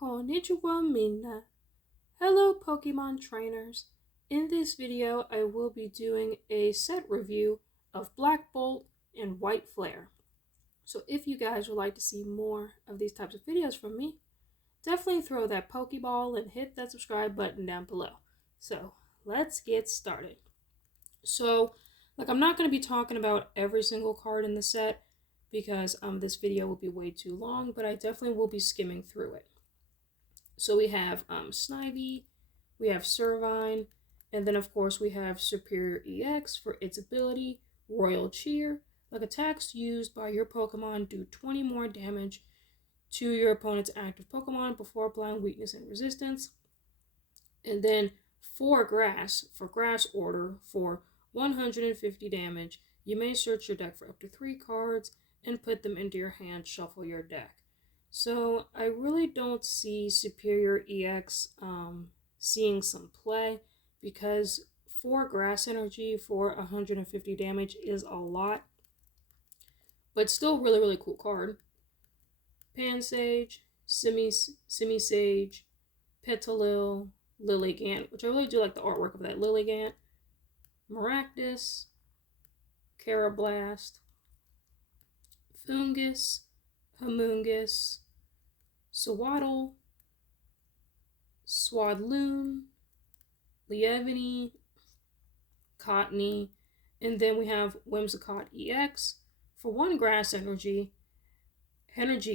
Konnichiwa minna. Hello Pokemon trainers. In this video I will be doing a set review of Black Bolt and White Flare. So if you guys would like to see more of these types of videos from me, definitely throw that Pokeball and hit that subscribe button down below. So let's get started. So I'm not going to be talking about every single card in the set because this video will be way too long, but I definitely will be skimming through it. So we have Snivy, we have Servine, and then of course we have Superior EX for its ability, Royal Cheer. Attacks used by your Pokemon do 20 more damage to your opponent's active Pokemon before applying weakness and resistance. And then for Grass Order for 150 damage, you may search your deck for up to 3 cards and put them into your hand, shuffle your deck. So I really don't see Superior EX seeing some play because 4 Grass Energy for 150 damage is a lot, but still really cool card. Pansage, Simisage, Petalil, Lilligant, which I really do like the artwork of that Lilligant, Maractus, Carablast, Fungus, Humungus, Swaddle, Swadloon, Lievany, Cottony, and then we have Whimsicott EX. For 1 Grass Energy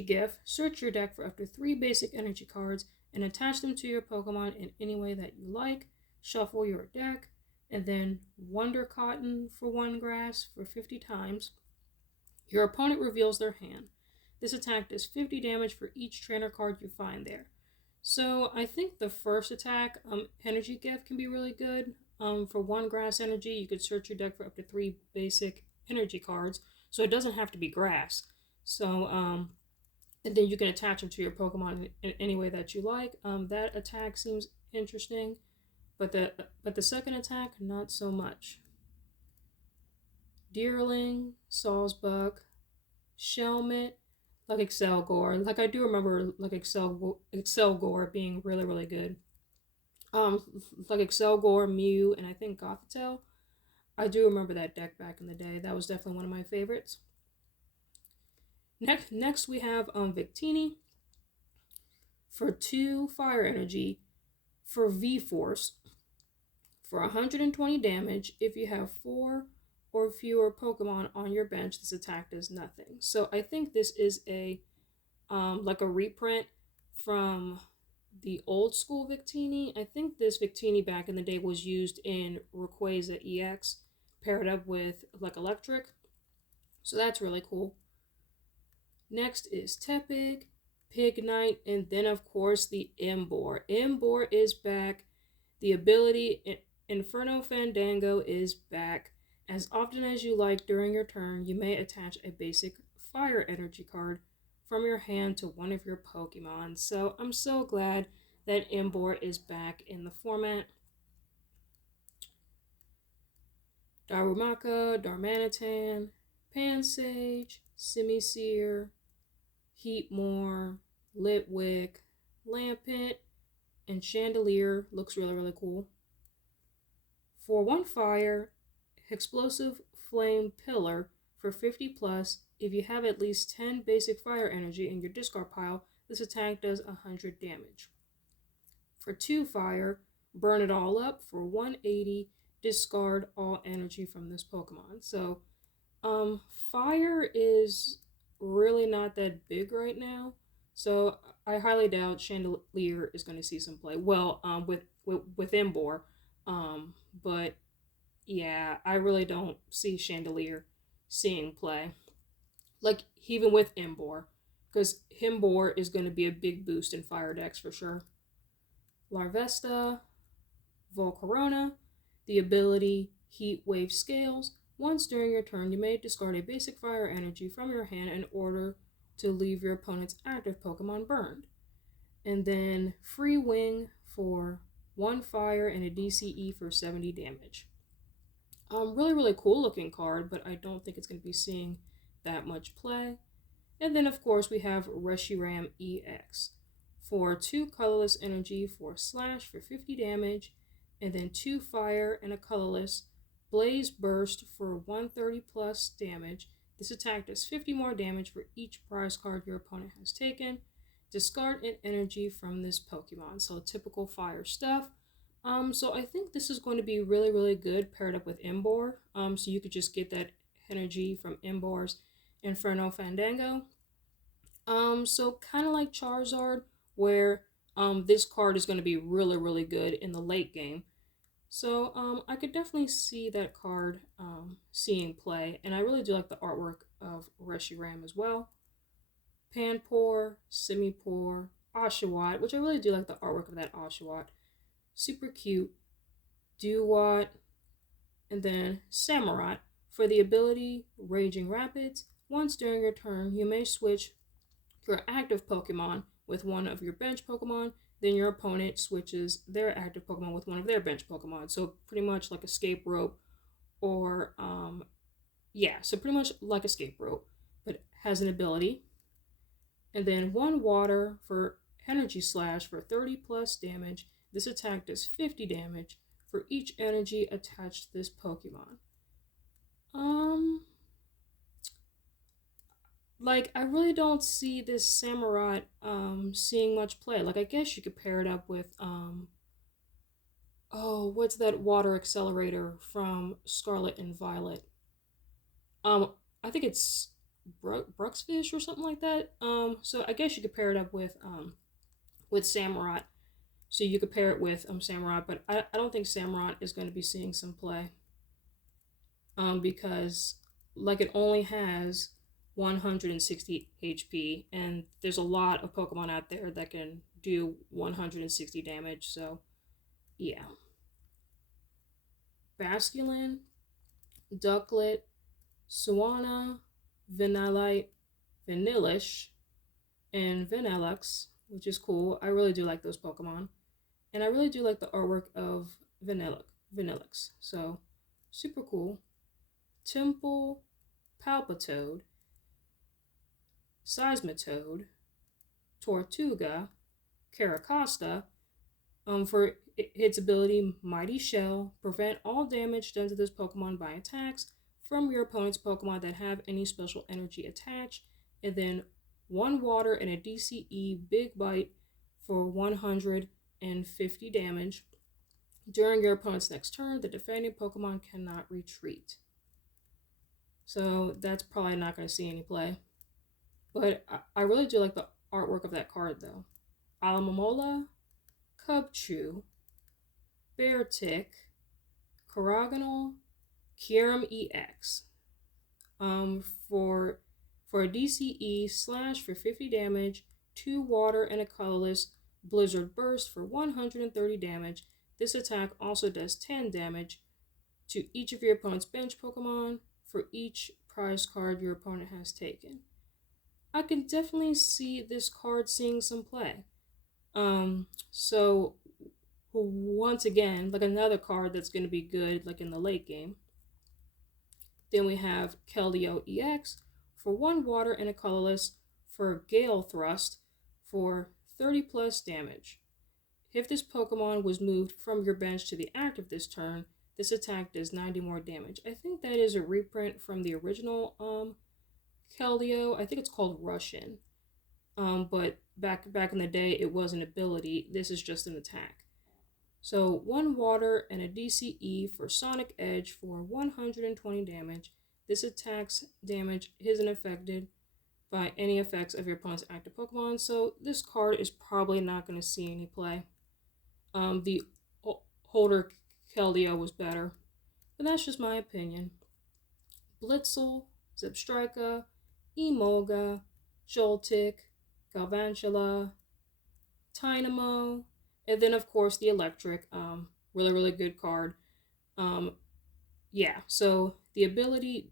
Gift, search your deck for up to 3 basic energy cards and attach them to your Pokemon in any way that you like. Shuffle your deck, and then Wonder Cotton for 1 Grass for 50 times. Your opponent reveals their hand. This attack does 50 damage for each trainer card you find there. So I think the first attack, Energy Gift, can be really good. For 1 Grass Energy, you could search your deck for up to 3 basic energy cards, so it doesn't have to be grass. So, and then you can attach them to your Pokemon in any way that you like. That attack seems interesting, but the second attack, not so much. Deerling, Sawsbuck, Shelmet, Excelgor. I do remember Excelgor being really good. Excelgor, Mew, and I think Gothitelle. I do remember that deck back in the day. That was definitely one of my favorites. Next we have Victini for 2 Fire Energy for V-Force for 120 damage. If you have 4 or fewer Pokemon on your bench, this attack does nothing. So I think this is a reprint from the old school Victini. I think this Victini back in the day was used in Rayquaza EX paired up with Electric. So that's really cool. Next is Tepig, Pignite, and then of course the Emboar. Emboar is back. The ability Inferno Fandango is back. As often as you like during your turn, you may attach a basic Fire Energy card from your hand to one of your Pokemon. So I'm so glad that Emboar is back in the format. Darumaka, Darmanitan, Pansage, Simisear, Heatmore, Litwick, Lampent, and Chandelier looks really cool. For 1 Fire, Explosive Flame Pillar for 50 plus. If you have at least 10 basic fire energy in your discard pile, this attack does 100 damage. For 2 Fire, Burn It All Up for 180. Discard all energy from this Pokemon. So, fire is really not that big right now. So I highly doubt Chandelier is going to see some play. Well, with Emboar, but yeah, I really don't see Chandelier seeing play. Even with Emboar, because Emboar is going to be a big boost in fire decks for sure. Larvesta, Volcarona, the ability Heat Wave Scales. Once during your turn, you may discard a basic fire energy from your hand in order to leave your opponent's active Pokemon burned. And then Free Wing for 1 fire and a DCE for 70 damage. Really cool looking card, but I don't think it's going to be seeing that much play. And then of course we have Reshiram EX for 2 colorless energy for slash for 50 damage, and then 2 fire and a colorless blaze burst for 130 plus damage. This attack does 50 more damage for each prize card your opponent has taken. Discard an energy from this Pokemon. So typical fire stuff. So I think this is going to be really, really good paired up with Embor. So you could just get that energy from Embor's Inferno Fandango. So kind of like Charizard, where this card is going to be really, really good in the late game. So I could definitely see that card seeing play, and I really do like the artwork of Reshiram as well. Panpour, Simipour, Oshawott, which I really do like the artwork of that Oshawott. Super cute. Dewott, and then Samurott. For the ability Raging Rapids, once during your turn, you may switch your active Pokemon with one of your bench Pokemon, then your opponent switches their active Pokemon with one of their bench Pokemon. So pretty much like Escape Rope, or so pretty much like Escape Rope, but has an ability. And then 1 water for Energy Slash for 30 plus damage. This attack does 50 damage for each energy attached to this Pokemon. Like, I really don't see this Samurott seeing much play. Like, I guess you could pair it up with what's that water accelerator from Scarlet and Violet? I think it's Bruxfish or something like that. So I guess you could pair it up with Samurott. So you could pair it with Samurott, but I don't think Samurott is going to be seeing some play. Because like it only has 160 HP, and there's a lot of Pokemon out there that can do 160 damage, so yeah. Basculin, Ducklet, Suana, Vanillite, Vanillish, and Vanillux, which is cool. I really do like those Pokemon. And I really do like the artwork of Vanillux. So, super cool. Temple, Palpitoad, Seismitoad, Tortuga, Caracosta, for its ability Mighty Shell, prevent all damage done to this Pokemon by attacks from your opponent's Pokemon that have any special energy attached, and then 1 water and a DCE Big Bite for 150 damage. During your opponent's next turn, the defending Pokemon cannot retreat. So that's probably not going to see any play. But I really do like the artwork of that card, though. Alomomola, Cubchoo, Beartick, Karagonal, Kyurem EX. For a DCE slash for 50 damage, 2 water and a colorless Blizzard Burst for 130 damage. This attack also does 10 damage to each of your opponent's bench Pokemon for each prize card your opponent has taken. I can definitely see this card seeing some play. So once again, like another card that's going to be good like in the late game. Then we have Keldeo EX for 1 water and a colorless for Gale Thrust for 30 plus damage. If this Pokemon was moved from your bench to the active this turn, this attack does 90 more damage. I think that is a reprint from the original Keldeo. I think it's called Russian. But back in the day, it was an ability. This is just an attack. So 1 water and a DCE for Sonic Edge for 120 damage. This attack's damage isn't affected by any effects of your opponent's active Pokemon, so this card is probably not going to see any play. The older Keldeo was better, but that's just my opinion. Blitzel, Zebstrika, Emolga, Joltik, Galvantula, Tynamo, and then of course the Electric, really, really good card. So the ability,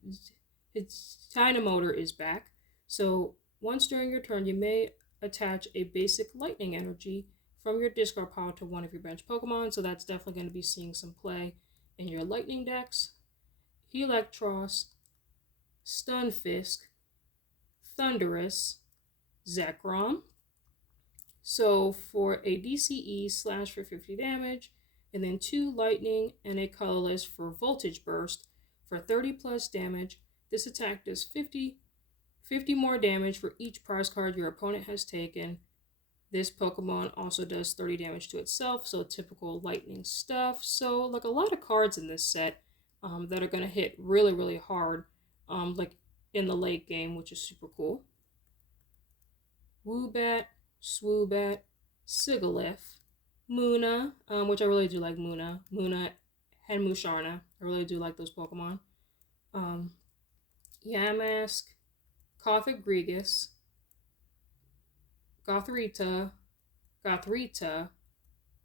its Dynamotor is back. So once during your turn, you may attach a basic lightning energy from your discard pile to one of your bench Pokemon. So that's definitely going to be seeing some play in your lightning decks. Electros, Stunfisk, Thundurus, Zekrom, So for a DCE slash for 50 damage, and then 2 lightning and a colorless for voltage burst for 30 plus damage. This attack does 50 more damage for each prize card your opponent has taken. This Pokemon also does 30 damage to itself, so typical lightning stuff. So like a lot of cards in this set that are going to hit really, really hard, like in the late game, which is super cool. Woobat, Swoobat, Sigilyph, Muna, which I really do like Muna, and Musharna. I really do like those Pokemon. Um, Yamask, Kothagrigus, Gothorita,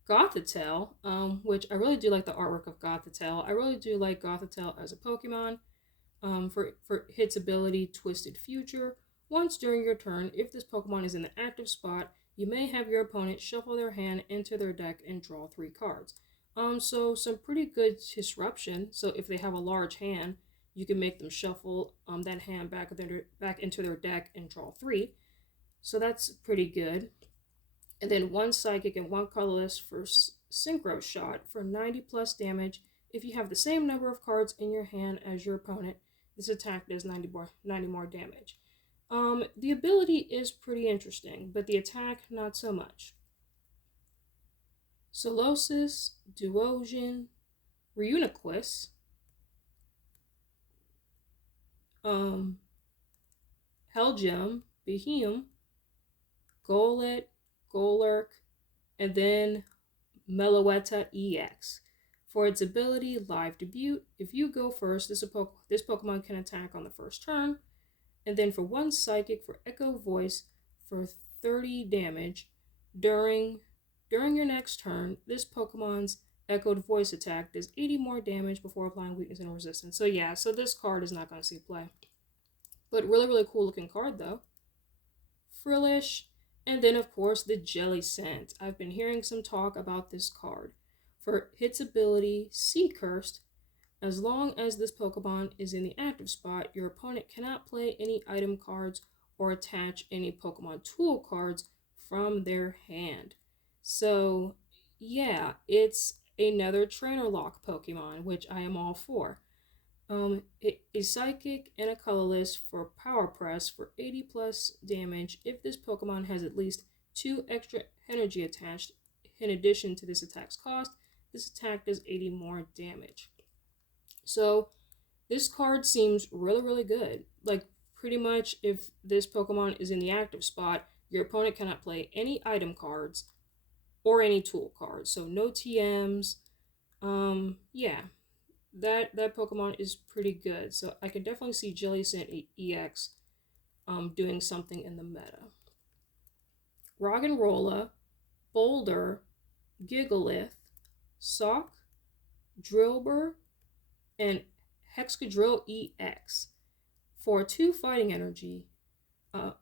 Gothitelle, which I really do like the artwork of Gothitelle. I really do like Gothitelle as a Pokemon. For its ability Twisted Future. Once during your turn, if this Pokemon is in the active spot, you may have your opponent shuffle their hand into their deck and draw 3 cards. So some pretty good disruption. So if they have a large hand, you can make them shuffle that hand back into their deck and draw 3. So that's pretty good. And then 1 Psychic and 1 Colorless for Synchro Shot for 90 plus damage. If you have the same number of cards in your hand as your opponent, this attack does 90 more damage. The ability is pretty interesting, but the attack not so much. Solosis, Duosion, Reuniclus, Helgem, Behemoth, Golett, Golurk, and then Meloetta EX. For its ability, Live Debut, if you go first, this Pokemon can attack on the first turn. And then for 1 Psychic for Echo Voice for 30 damage. During your next turn, this Pokemon's Echoed Voice attack does 80 more damage before applying weakness and resistance. So yeah, so this card is not going to see play. But really, really cool looking card though. Frillish, and then of course the Jellicent. I've been hearing some talk about this card. For its ability, Sea Cursed, as long as this Pokemon is in the active spot, your opponent cannot play any item cards or attach any Pokemon tool cards from their hand. So yeah, it's another trainer lock Pokemon, which I am all for. A Psychic and a Colorless for Power Press for 80 plus damage if this Pokemon has at least 2 extra energy attached in addition to this attack's cost. This attack does 80 more damage. So this card seems really, really good. Like pretty much if this Pokemon is in the active spot, your opponent cannot play any item cards or any tool cards. So no TMs. Yeah, that Pokemon is pretty good. So I can definitely see Jellicent EX doing something in the meta. Roggenrola, Boulder, Gigalith, Sock, Drillbur, and Hexcadrill EX for 2 fighting energy.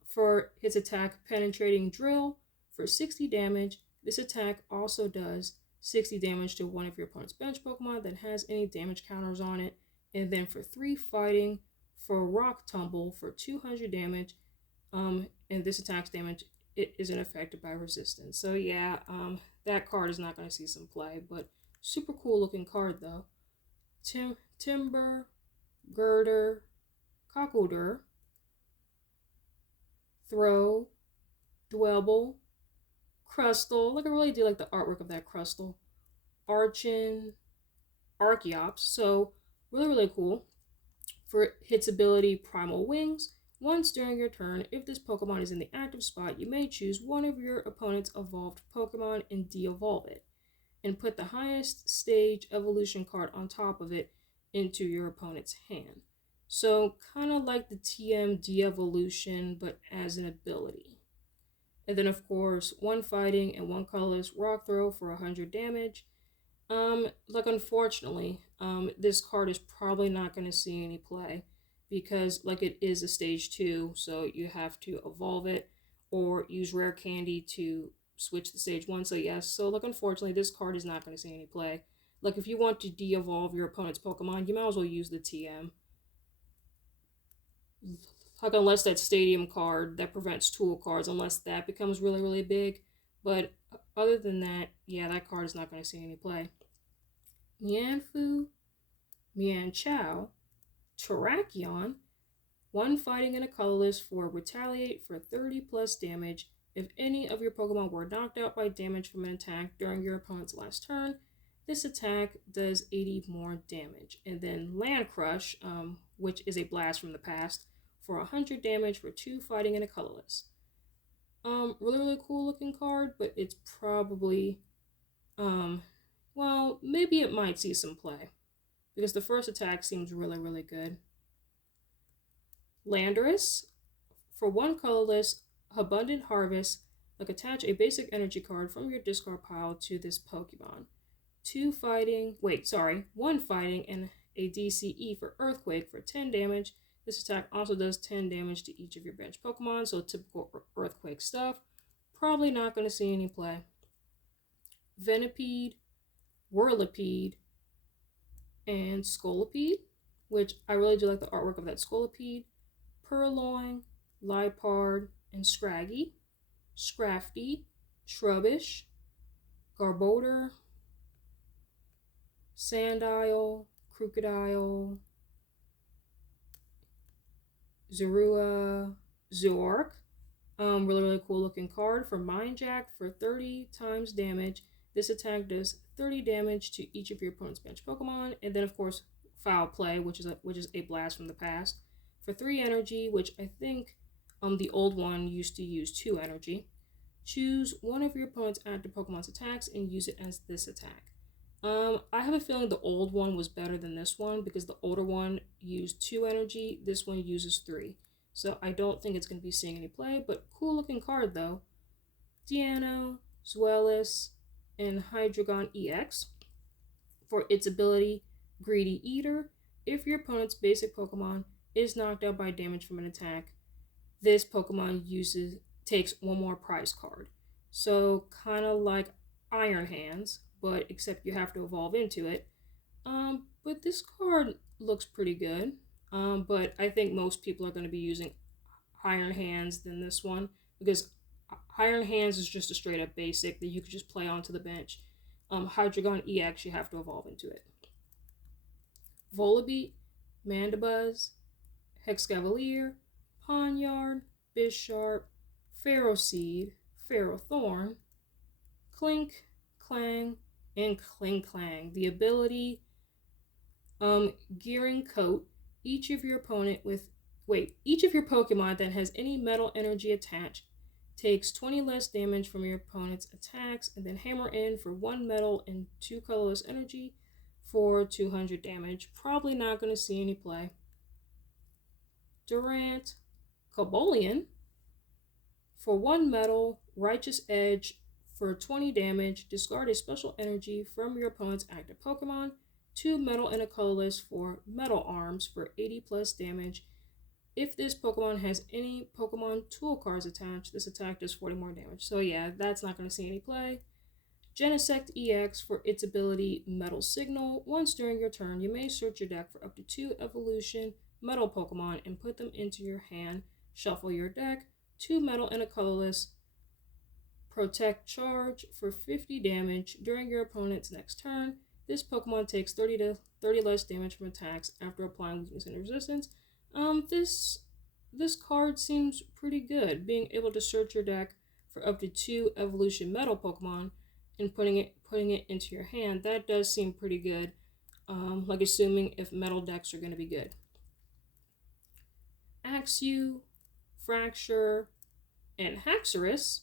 For his attack Penetrating Drill for 60 damage. This attack also does 60 damage to one of your opponent's bench Pokemon that has any damage counters on it. And then for 3 fighting for Rock Tumble for 200 damage. And this attack's damage it isn't affected by resistance. So yeah, that card is not going to see some play, but super cool looking card though. Timber, Girder, Cockledur, Throw, Dwebble, Crustle. Like I really do like the artwork of that Crustle. Archin, Archeops. So really, really cool. For its ability Primal Wings, once during your turn, if this Pokemon is in the active spot, you may choose one of your opponent's evolved Pokemon and de-evolve it, and put the highest stage evolution card on top of it into your opponent's hand. So kind of like the TM de-evolution, but as an ability. And then of course, 1 fighting and 1 colorless Rock Throw for 100 damage. Like unfortunately, this card is probably not going to see any play because like it is a stage 2, so you have to evolve it or use rare candy to switch to stage 1. So yes, so like unfortunately this card is not going to see any play. Like if you want to de-evolve your opponent's Pokemon, you might as well use the TM. Like unless that stadium card that prevents tool cards, unless that becomes really, really big. But other than that, yeah, that card is not going to see any play. Mianfu, Mianchao, Terrakion, one fighting and a colorless for retaliate for 30 plus damage. If any of your Pokemon were knocked out by damage from an attack during your opponent's last turn, this attack does 80 more damage. And then Land Crush, which is a blast from the past, for 100 damage for 2 fighting and a colorless. Really cool looking card, but it's probably, well, maybe it might see some play because the first attack seems really good. Landorus, for 1 colorless, Abundant Harvest, attach a basic energy card from your discard pile to this Pokemon. 1 fighting and a DCE for Earthquake for 10 damage. This attack also does 10 damage to each of your bench Pokemon, so typical Earthquake stuff. Probably not going to see any play. Venipede, Whirlipede, and Scolipede, which I really do like the artwork of that Scolipede. Purloin, Lipard, and Scraggy, Scrafty, Trubbish, Garbodor, Sandile, Crocodile, Zorua, Zork. Really cool looking card for Mind Jack for 30 times damage. This attack does 30 damage to each of your opponent's bench Pokemon, and then of course Foul Play, which is a blast from the past, for 3 energy, which I think the old one used to use 2 energy. Choose one of your opponent's active Pokemon's attacks and use it as this attack. I have a feeling the old one was better than this one because the older one used 2 energy, this one uses 3. So I don't think it's going to be seeing any play, but cool looking card though. Deano, Zweilous, and Hydreigon EX. For its ability, Greedy Eater, if your opponent's basic Pokemon is knocked out by damage from an attack, this Pokemon takes 1 more prize card. So kind of like Iron Hands, but except you have to evolve into it. But this card looks pretty good. But I think most people are going to be using Iron Hands than this one because Iron Hands is just a straight up basic that you could just play onto the bench. Hydreigon EX, you have to evolve into it. Volbeat, Mandibuzz, Hexcavalier, Pawniard, Bisharp, Ferroseed, Ferrothorn, Clink, Clang, and Kling. The ability, Gearing Coat. Each of your Pokemon that has any metal energy attached takes 20 less damage from your opponent's attacks, and then Hammer in for 1 metal and 2 colorless energy for 200 damage. Probably not going to see any play. Durant, Cobolion, for 1 metal, Righteous Edge for 20 damage, discard a special energy from your opponent's active Pokemon. 2 metal and a colorless for Metal Arms for 80 plus damage. If this Pokemon has any Pokemon tool cards attached, this attack does 40 more damage. So yeah, that's not going to see any play. Genesect EX, for its ability Metal Signal. Once during your turn, you may search your deck for up to 2 evolution metal Pokemon and put them into your hand. Shuffle your deck. 2 metal and a colorless. Protect Charge for 50 damage during your opponent's next turn. This Pokemon takes 30 less damage from attacks after applying weakness and resistance. This card seems pretty good. Being able to search your deck for up to 2 evolution metal Pokemon and putting it into your hand, that does seem pretty good. Assuming if metal decks are going to be good. Axew, Fracture, and Haxorus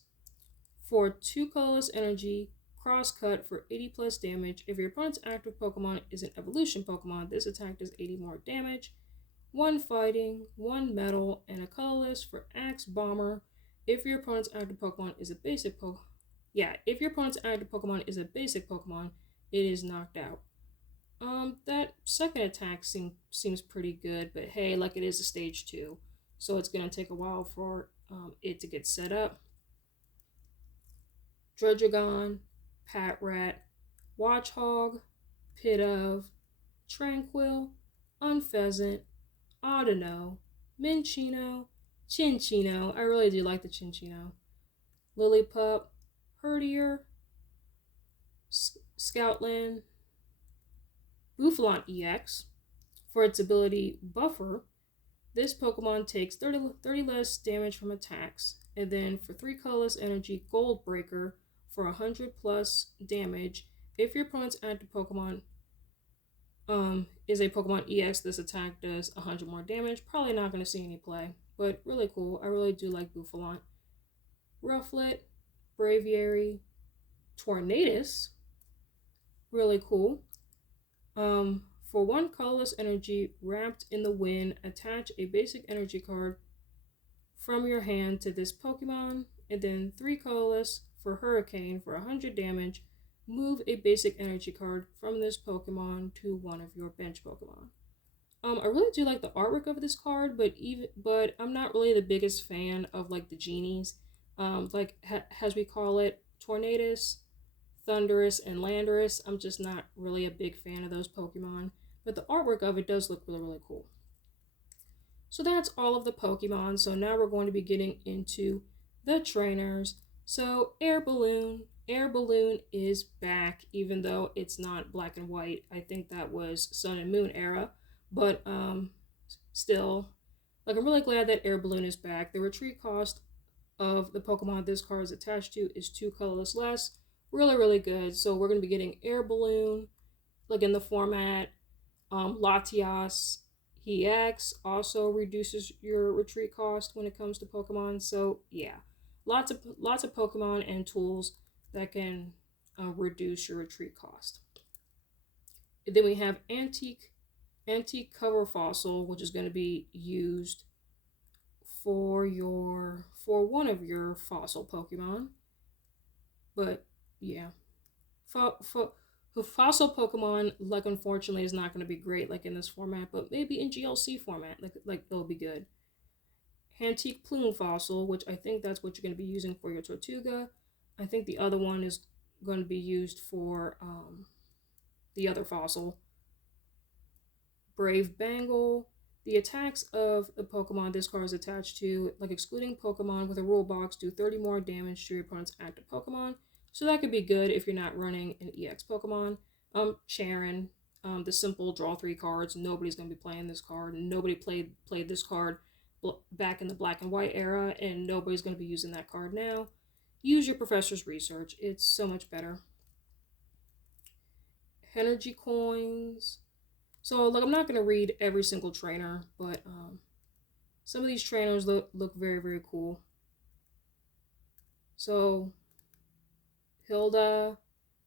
for 2 colorless energy, Crosscut for 80 plus damage. If your opponent's active Pokemon is an evolution Pokemon, this attack does 80 more damage. 1 fighting, 1 metal, and a colorless for Axe Bomber. If your opponent's active Pokemon is a basic Pokemon, it is knocked out. That second attack seems pretty good, but hey, it is a stage 2, so it's gonna take a while for it to get set up. Druddigon, Patrat, Watchhog, Pidove, Tranquil, Unpheasant, Audino, Minccino, Cinccino. I really do like the Cinccino. Lillipup, Herdier, Scoutland, Bouffalon EX. For its ability Buffer, this Pokemon takes 30 less damage from attacks. And then for 3 colorless energy, Gold Breaker for 100 plus damage. If your opponent's active Pokemon is a Pokemon EX, this attack does 100 more damage. Probably not going to see any play, but really cool. I really do like Bouffalon. Rufflet, Braviary, Tornadus, really cool. For 1 colorless energy wrapped in the wind, attach a basic energy card from your hand to this Pokemon, and then 3 colorless for Hurricane for 100 damage. Move a basic energy card from this Pokemon to one of your bench Pokemon. I really do like the artwork of this card, but I'm not really the biggest fan of like the genies. As we call it, Tornadus, Thundurus, and Landorus. I'm just not really a big fan of those Pokemon, but the artwork of it does look really, really cool. So that's all of the Pokemon. So now we're going to be getting into the trainers. So Air Balloon is back, even though it's not black and white. I think that was Sun and Moon era, but still, like, I'm really glad that Air Balloon is back. The retreat cost of the Pokemon this card is attached to is 2 colorless less. Really, really good. So we're going to be getting Air Balloon, like in the format. Latias EX also reduces your retreat cost when it comes to Pokemon. So yeah, lots of Pokemon and tools that can reduce your retreat cost. And then we have Antique Cover Fossil, which is going to be used for one of your fossil Pokemon. But yeah, fossil Pokemon, like, unfortunately is not going to be great like in this format, but maybe in GLC format, like it'll be good. Antique Plume Fossil, which I think that's what you're going to be using for your Tortuga. I think the other one is going to be used for the other fossil. Brave Bangle. The attacks of the Pokemon this card is attached to, like excluding Pokemon with a rule box, do 30 more damage to your opponent's active Pokemon. So that could be good if you're not running an EX Pokemon. Charon, the simple draw 3 cards. Nobody's going to be playing this card. Nobody played this card back in the black and white era, and nobody's going to be using that card now. Use your professor's research. It's so much better. Energy coins. So, like, I'm not going to read every single trainer, but some of these trainers look very, very cool. So, Hilda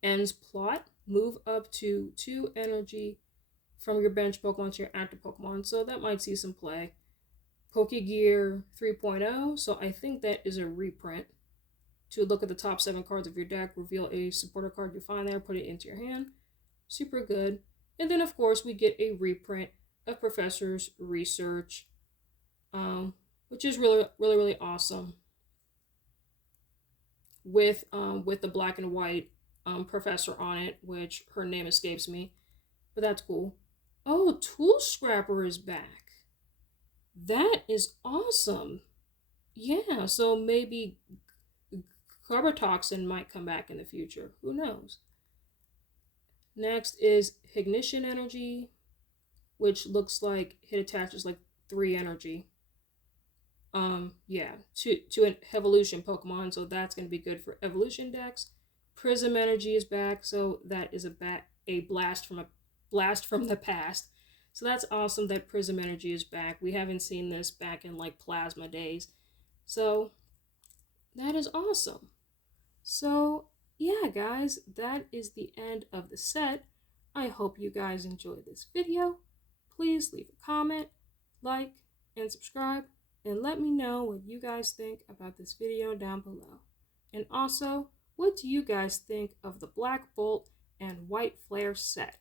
ends plot. Move up to 2 energy from your bench Pokemon to your active Pokemon. So that might see some play. Pokegear 3.0. So I think that is a reprint. To look at the top 7 cards of your deck, reveal a supporter card you find there, put it into your hand. Super good. And then, of course, we get a reprint of Professor's Research, which is really, really, really awesome. With the black and white professor on it, which her name escapes me, but that's cool. Oh, Tool Scrapper is back. That is awesome. Yeah, so maybe Carbotoxin might come back in the future. Who knows? Next is Ignition Energy, which looks like it attaches like 3 energy. To an evolution Pokemon, so that's going to be good for evolution decks. Prism Energy is back, so that is a blast from the past. So that's awesome that Prism Energy is back. We haven't seen this back in like Plasma days. So that is awesome. So yeah, guys, that is the end of the set. I hope you guys enjoyed this video. Please leave a comment, like, and subscribe, and let me know what you guys think about this video down below. And also, what do you guys think of the Black Bolt and White Flare set?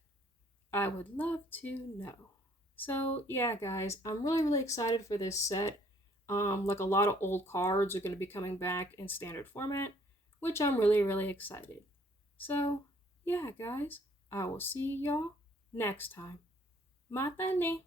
I would love to know. So yeah, guys, I'm really, really excited for this set. Like, a lot of old cards are going to be coming back in standard format, which I'm really, really excited. So yeah, guys, I will see y'all next time. Matane!